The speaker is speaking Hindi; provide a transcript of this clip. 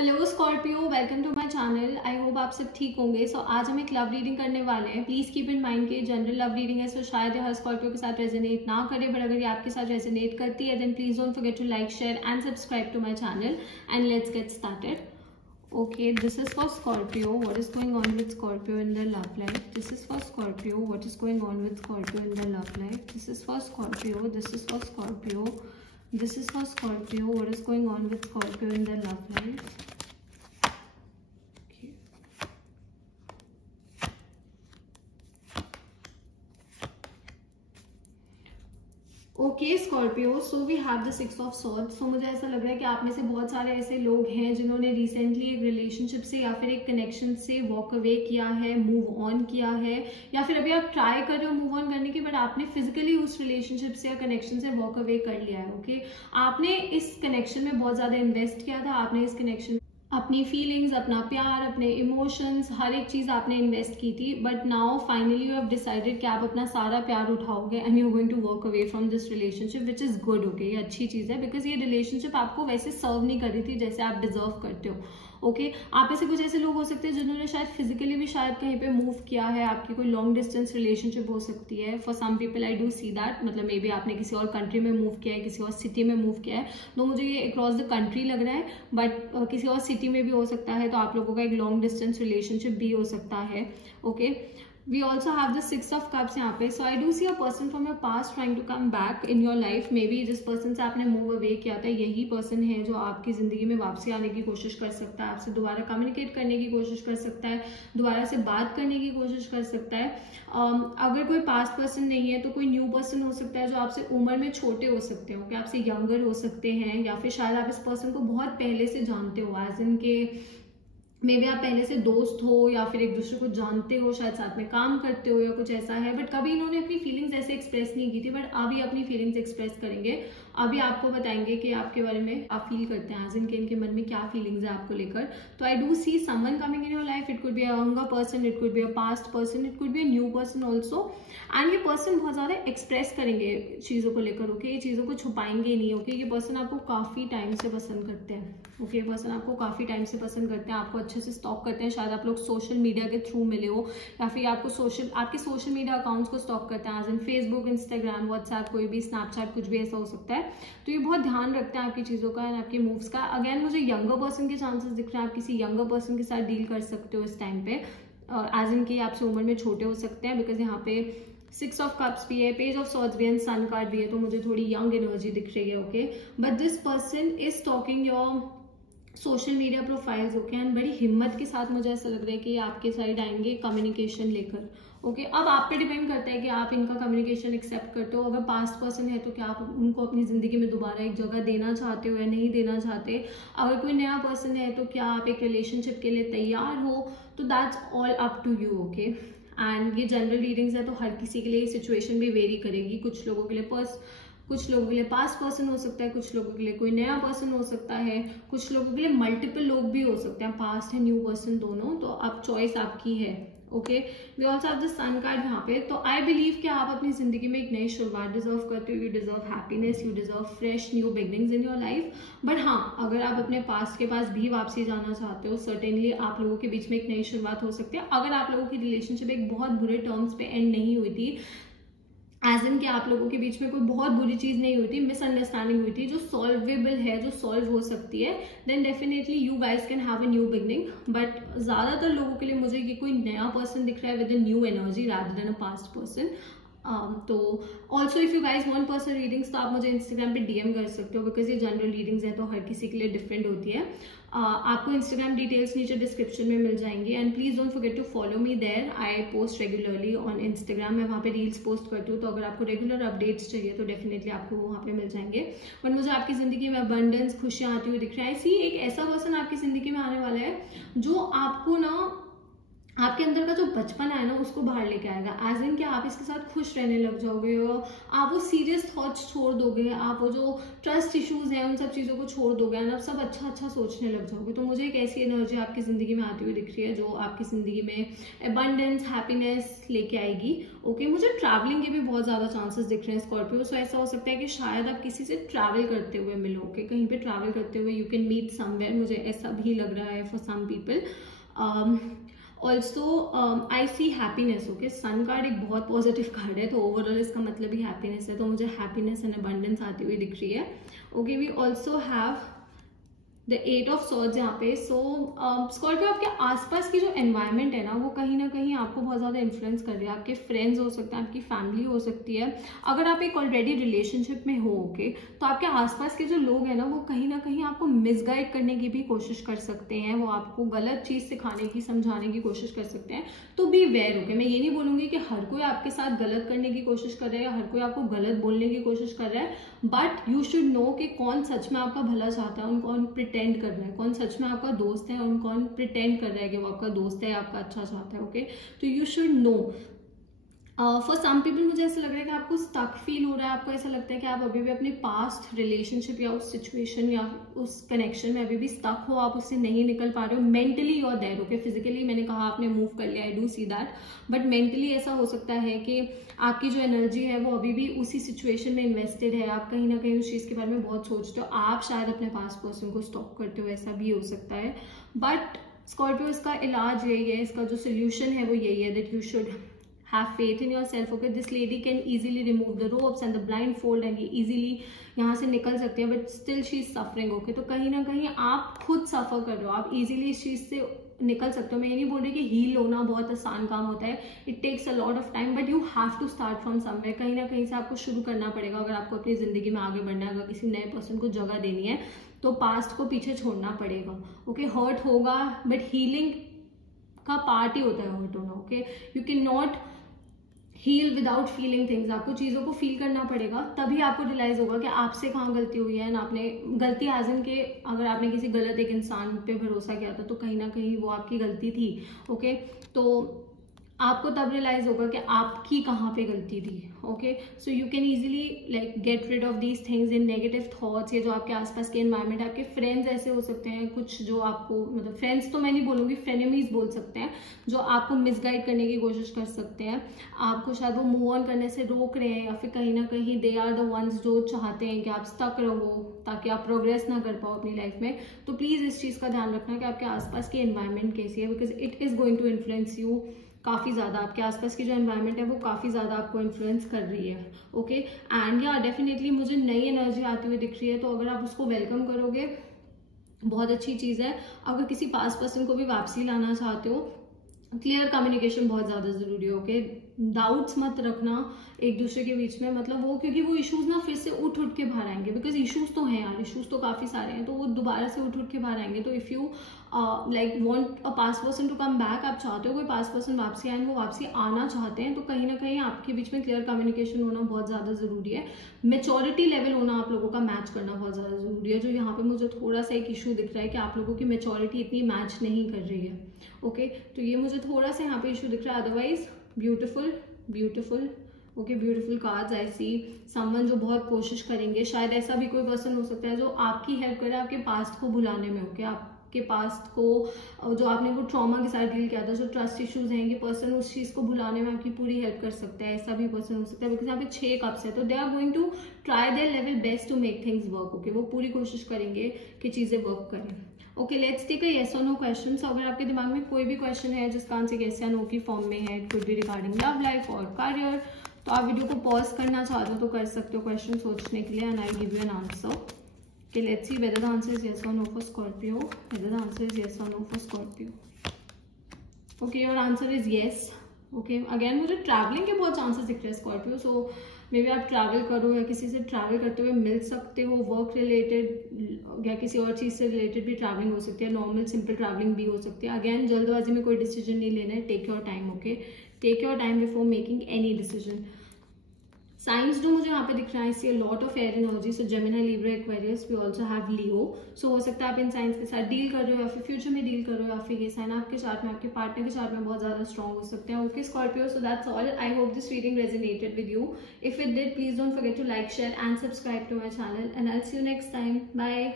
Hello Scorpio, welcome to my channel. I hope आप सब ठीक होंगे। आज हम एक लव रीडिंग करने वाले हैं। प्लीज कीप इन माइंड कि जनरल लव रीडिंग है, सो शायद हर स्कॉर्पियो के साथ रेजोनेट ना करे, बट अगर ये आपके साथ रेजोनेट करती है then please don't forget to like, share and subscribe to my channel and let's get started. Okay, this is for Scorpio. What is going on with Scorpio in their love life? This is for Scorpio. What is going on with Scorpio in their love life? This is for Scorpio. This is for Scorpio. This is for Scorpio. What is going on with Scorpio in their love life? Okay. Okay Scorpio, so we have the 6 of swords. So मुझे ऐसा लग रहा है कि आप में से बहुत सारे ऐसे लोग हैं जिन्होंने रिसेंटली एक रिलेशनशिप से या फिर एक कनेक्शन से वॉक अवे किया है, मूव ऑन किया है, या फिर अभी आप ट्राई कर रहे हो मूव ऑन करने की, बट आपने फिजिकली उस रिलेशनशिप से या कनेक्शन से वॉक अवे कर लिया है. ओके, आपने इस कनेक्शन में बहुत ज्यादा इन्वेस्ट किया था, आपने इस कनेक्शन अपनी फीलिंग्स, अपना प्यार, अपने इमोशंस, हर एक चीज आपने इन्वेस्ट की थी, but now finally you have decided कि आप अपना सारा प्यार उठाओगे and you are going to walk away from this relationship, which is good. Okay, ये अच्छी चीज है बिकॉज ये रिलेशनशिप आपको वैसे सर्व नहीं कर रही थी जैसे आप डिजर्व करते हो. ओके, आप में से कुछ ऐसे लोग हो सकते हैं जिन्होंने शायद फिजिकली भी शायद कहीं पे मूव किया है. आपकी कोई लॉन्ग डिस्टेंस रिलेशनशिप हो सकती है. For some people I do see that, मतलब मे बी आपने किसी और कंट्री में मूव किया है, किसी और सिटी में मूव किया है. तो मुझे ये अक्रॉस द कंट्री लग रहा है, बट किसी और सिटी में भी हो सकता है. तो आप लोगों का एक लॉन्ग डिस्टेंस रिलेशनशिप भी हो सकता है. Okay, we also have the 6 of cups यहाँ पे. So I do see a person from your past trying to come back in your life. Maybe जिस person से आपने move away किया था, यही person है जो आपकी जिंदगी में वापसी आने की कोशिश कर सकता है, आपसे दोबारा कम्युनिकेट करने की कोशिश कर सकता है, दोबारा से बात करने की कोशिश कर सकता है. अगर कोई पास्ट पर्सन नहीं है तो कोई न्यू पर्सन हो सकता है जो आपसे उम्र में छोटे हो सकते हो, कि आपसे यंगर हो सकते हैं, या फिर शायद आप इस पर्सन को बहुत पहले से जानते हो, एज इन के मे बी आप पहले से दोस्त हो या फिर एक दूसरे को जानते हो, शायद साथ में काम करते हो या कुछ ऐसा है. बट कभी इन्होंने अपनी फीलिंग्स ऐसे एक्सप्रेस नहीं की थी, बट अभी अपनी फीलिंग्स एक्सप्रेस करेंगे. अभी आपको बताएंगे कि आपके बारे में आप फील करते हैं, एज इन के इनके मन में क्या फीलिंग्स है आपको लेकर. तो आई do see someone coming in your life. It could be a younger person, it could be a past person, it could be a new person also. And ये पर्सन बहुत ज्यादा एक्सप्रेस करेंगे चीजों को लेकर. ओके, ये चीजों को छुपाएंगे नहीं. ओके, ये पर्सन आपको काफी टाइम से पसंद करते हैं. ओके, ये पर्सन आपको काफी टाइम से पसंद करते हैं, आपको अच्छे से स्टॉक करते हैं. शायद आप लोग सोशल मीडिया के थ्रू मिले हो, या फिर आपके सोशल मीडिया अकाउंट्स को स्टॉक करते हैं, as in Facebook, Instagram, WhatsApp, कोई भी स्नैपचैट, कुछ भी ऐसा हो सकता है. तो ये बहुत ध्यान रखते हैं आपकी चीजों का एंड आपके मूव्स का. अगेन मुझे यंगर पर्सन के चांसेस दिख रहे हैं. आप किसी यंगर पर्सन के साथ डील कर सकते हो इस टाइम पे, एज इन की आपसे उम्र में छोटे हो सकते हैं, बिकॉज यहाँ पे 6 ऑफ कप्स भी है, पेज ऑफ सॉर्ड्स भी है, सन कार्ड भी है. तो मुझे थोड़ी यंग एनर्जी दिख रही है. Okay, but this person is talking your social media profiles. Okay, and बड़ी हिम्मत के साथ मुझे ऐसा लग रहा है कि आपके साइड आएंगे कम्युनिकेशन लेकर. ओके, अब आप पे डिपेंड करता है कि आप इनका कम्युनिकेशन एक्सेप्ट करते हो. अगर पास्ट पर्सन है तो क्या आप उनको अपनी जिंदगी में दोबारा एक जगह देना चाहते हो या नहीं देना चाहते. अगर कोई नया पर्सन है तो क्या आप एक रिलेशनशिप के लिए तैयार हो. तो that's all up to you. Okay, and ये जनरल रीडिंग्स है तो हर किसी के लिए सिचुएशन भी वेरी करेगी. कुछ लोगों के लिए पास्ट पर्सन हो सकता है, कुछ लोगों के लिए कोई नया पर्सन हो सकता है, कुछ लोगों के लिए मल्टीपल लोग भी हो सकते हैं, पास्ट है न्यू पर्सन दोनों. तो अब चॉइस आपकी है. Okay, we also have the sun card यहाँ पे. तो आई बिलीव कि आप अपनी जिंदगी में एक नई शुरुआत डिजर्व करते हो. You deserve happiness, you deserve fresh new beginnings in your life. But हाँ, अगर आप अपने पास्ट के पास भी वापसी जाना चाहते हो, सर्टेनली आप लोगों के बीच में एक नई शुरुआत हो सकती है. अगर आप लोगों की रिलेशनशिप एक बहुत बुरे टर्म्स पे एंड नहीं हुई थी, एज इन कि आप लोगों के बीच में कोई बहुत बुरी चीज नहीं हुई थी, मिसअंडरस्टैंडिंग हुई थी जो सॉल्वेबल है, जो सॉल्व हो सकती है, then definitely you guys can have a new beginning. But ज्यादातर लोगों के लिए मुझे ये कोई नया पर्सन दिख रहा है with a new energy rather than a past person. तो also if you guys want personal readings तो आप मुझे इंस्टाग्राम पे डीएम कर सकते हो, बिकॉज ये जनरल रीडिंग्स है तो हर किसी के लिए डिफरेंट होती है. आपको इंस्टाग्राम डिटेल्स नीचे डिस्क्रिप्शन में मिल जाएंगी. And please don't forget to follow me there. I post regularly on Instagram. मैं वहाँ पे रील्स पोस्ट करती हूँ, तो अगर आपको रेगुलर अपडेट्स चाहिए तो डेफिनेटली आपको वहाँ पे मिल जाएंगे. बट मुझे आपकी जिंदगी में अबंडेंस, खुशियाँ आती हुई दिख रही है. सी एक ऐसा पर्सन आपकी जिंदगी में आने वाला है जो आपको ना आपके अंदर का जो बचपन है ना उसको बाहर लेके आएगा, एज इन कि आप इसके साथ खुश रहने लग जाओगे और आप वो सीरियस थॉट्स छोड़ दोगे, आप वो जो ट्रस्ट इश्यूज हैं उन सब चीज़ों को छोड़ दोगे एंड आप सब अच्छा अच्छा सोचने लग जाओगे। तो मुझे एक ऐसी एनर्जी आपकी ज़िंदगी में आती हुई दिख रही है जो आपकी ज़िंदगी में अबंडेंस, हैप्पीनेस लेके आएगी। ओके, मुझे ट्रैवलिंग के भी बहुत ज़्यादा चांसेस दिख रहे हैं स्कॉर्पियो। सो ऐसा हो सकता है कि शायद आप किसी से ट्रैवल करते हुए मिलोगे, कहीं पे ट्रैवल करते हुए यू कैन मीट समवेयर, मुझे ऐसा भी लग रहा है for some people. Also I see happiness. Okay, sun card एक बहुत पॉजिटिव कार्ड है, तो ओवरऑल इसका मतलब ही हैप्पीनेस है, तो मुझे हैप्पीनेस एंड अबंडेंस आती हुई दिख रही है। Okay, we also have the 8 of swords यहाँ पे। सो स्कॉर्पियो, आपके आसपास की जो एनवायरनमेंट है ना वो कहीं ना कहीं आपको बहुत ज़्यादा इन्फ्लुएंस कर रही है। आपके फ्रेंड्स हो सकते हैं, आपकी फैमिली हो सकती है, अगर आप एक ऑलरेडी रिलेशनशिप में हो ओके, तो आपके आसपास के जो लोग हैं ना वो कहीं ना कहीं आपको मिसगाइड करने की भी कोशिश कर सकते हैं, वो आपको गलत चीज़ सिखाने की, समझाने की कोशिश कर सकते हैं। तो बी वेयर। ओके, मैं ये नहीं बोलूंगी कि हर कोई आपके साथ गलत करने की कोशिश कर रहा है या हर कोई आपको गलत बोलने की कोशिश कर रहा है, बट यू शुड नो कि कौन सच में आपका भला चाहता है और कौन प्रिटेंड कर रहा है, कौन सच में आपका दोस्त है और कौन प्रिटेंड कर रहा है कि वो आपका दोस्त है, आपका अच्छा चाहता है। ओके, तो you should know. For some people मुझे ऐसा लग रहा है कि आपको स्टक फील हो रहा है, आपको ऐसा लगता है कि आप अभी भी अपने पास्ट रिलेशनशिप या उस सिचुएशन या उस कनेक्शन में अभी भी स्टक हो, आप उससे नहीं निकल पा रहे हो। Mentally you are there. Okay, physically मैंने कहा आपने मूव कर लिया, I do see that, but mentally ऐसा हो सकता है कि आपकी जो एनर्जी है वो अभी भी उसी सिचुएशन में इन्वेस्टेड है, आप कहीं ना कहीं उस चीज़ के बारे में बहुत सोचते हो, आप शायद अपने पास्ट पर्सन को स्टॉप करते हो, ऐसा भी हो सकता है। बट स्कॉर्पियो, इसका इलाज यही है, इसका जो सोल्यूशन है वो यही है, that you should have faith in yourself. Okay, this lady can easily remove the ropes and the blindfold and ये easily यहाँ से निकल सकती है, but still she is suffering. Okay, तो कहीं ना कहीं आप खुद सफर कर रहे हो, आप easily इस चीज से निकल सकते हो। मैं ये नहीं बोल रही कि हील होना बहुत आसान काम होता है, it takes a lot of time, but you have to start from somewhere. कहीं ना कहीं से आपको शुरू करना पड़ेगा अगर आपको अपनी जिंदगी में आगे बढ़ना है, अगर किसी नए पर्सन को जगह देनी है तो पास्ट को पीछे छोड़ना पड़ेगा। ओके, हर्ट होगा बट हीलिंग का पार्ट ही होता है हर्ट होना। Okay, you can not heal without feeling things, आपको चीज़ों को फील करना पड़ेगा, तभी आपको रियलाइज होगा कि आपसे कहाँ गलती हुई है। ना आपने गलती एज इन के अगर आपने किसी गलत एक इंसान पे भरोसा किया था तो कहीं ना कहीं वो आपकी गलती थी। ओके, तो आपको तब रियलाइज होगा कि आपकी कहाँ पे गलती थी। Okay, so you can easily like get rid of these things in negative thoughts. ये जो आपके आसपास के एनवायरनमेंट, आपके फ्रेंड्स ऐसे हो सकते हैं कुछ जो आपको, मतलब फ्रेंड्स तो मैं नहीं बोलूंगी, फ्रेनेमीज बोल सकते हैं, जो आपको मिसगाइड करने की कोशिश कर सकते हैं, आपको शायद वो मूव ऑन करने से रोक रहे हैं, या फिर कहीं ना कहीं दे आर द वंस जो चाहते हैं कि आप स्टक रहो ताकि आप प्रोग्रेस ना कर पाओ अपनी लाइफ में। तो प्लीज इस चीज का ध्यान रखना कि आपके आसपास की एनवायरनमेंट कैसी है, because it is going to influence you काफ़ी ज़्यादा। आपके आसपास की जो एनवायरनमेंट है वो काफ़ी ज़्यादा आपको इन्फ्लुएंस कर रही है। ओके, एंड या डेफिनेटली मुझे नई एनर्जी आती हुई दिख रही है, तो अगर आप उसको वेलकम करोगे बहुत अच्छी चीज़ है। अगर किसी पास पर्सन को भी वापसी लाना चाहते हो, क्लियर कम्युनिकेशन बहुत ज़्यादा ज़रूरी है। ओके, डाउट्स मत रखना एक दूसरे के बीच में, मतलब वो क्योंकि वो इश्यूज ना फिर से उठ के बाहर आएंगे, बिकॉज इश्यूज तो हैं यार, इश्यूज तो काफ़ी सारे हैं, तो वो दोबारा से उठ के बाहर आएंगे। तो if you like want a past person to come back, आप चाहते हो कोई पास्ट पर्सन वापसी आए, वो वापसी आना चाहते हैं, तो कहीं ना कहीं आपके बीच में क्लियर कम्युनिकेशन होना बहुत ज़्यादा ज़रूरी है। मेचोरिटी लेवल होना आप लोगों का मैच करना बहुत ज़्यादा ज़रूरी है, जो यहाँ पे मुझे थोड़ा सा एक इशू दिख रहा है कि आप लोगों की मेचोरिटी इतनी मैच नहीं कर रही है। ओके, तो ये मुझे थोड़ा सा यहाँ पे इशू दिख रहा है, otherwise beautiful beautiful. Okay, beautiful cards I see. Someone जो बहुत कोशिश करेंगे, शायद ऐसा भी कोई पर्सन हो सकता है जो आपकी हेल्प करे आपके पास्ट को भुलाने में। ओके, आपके पास्ट को जो आपने वो ट्रॉमा के साथ डील किया था, जो ट्रस्ट इश्यूज हैं, ये पर्सन उस चीज को भुलाने में आपकी पूरी हेल्प कर सकता है, ऐसा भी पर्सन हो सकता है। बिकॉज यहाँ पे 6 कप्स है, तो they are going to try their level best to make things work. Okay, वो पूरी कोशिश करेंगे कि चीजें वर्क करें। Okay, let's take a yes और नो क्वेश्चन। अगर आपके दिमाग में कोई भी क्वेश्चन है जिसका आंसर येस या नो की फॉर्म में है, it could be regarding love life और करियर, तो आप वीडियो को पॉज करना चाहते हो तो कर सकते हो क्वेश्चन सोचने के लिए, and I give you an answer. Okay, let's see whether the answer is yes or no for Scorpio. Whether the answer is yes or no for Scorpio. Okay, your answer is yes. Okay, again मुझे ट्रैवलिंग के बहुत चांसेस दिख रहे हैं स्कॉर्पियो, सो मे बी आप ट्रैवल करो या किसी से ट्रैवल करते हुए मिल सकते हो, वर्क रिलेटेड या किसी और चीज़ से रिलेटेड भी ट्रैवलिंग हो सकती है, नॉर्मल सिंपल ट्रैवलिंग भी हो सकती है। अगेन जल्दबाजी में कोई डिसीजन नहीं लेना है, take your time. Okay, take your time before making any decision. Signs जो मुझे यहाँ पे दिख रहा है, see lot of air energy, so Gemini, Libra, Aquarius, we also have Leo. So हो सकता है आप इन साइंस के साथ डील कर रहे हो या फिर फ्यूचर में डील कर रहे हो, या फिर ये साइन आपके चार्ट में, आपके पार्टनर के चार्ट में बहुत ज्यादा स्ट्रॉन्ग हो सकते हैं। Okay Scorpio, so that's all. I hope this reading resonated with you. If it did, please don't forget to like, share and subscribe to my channel, and I will see you next time. Bye.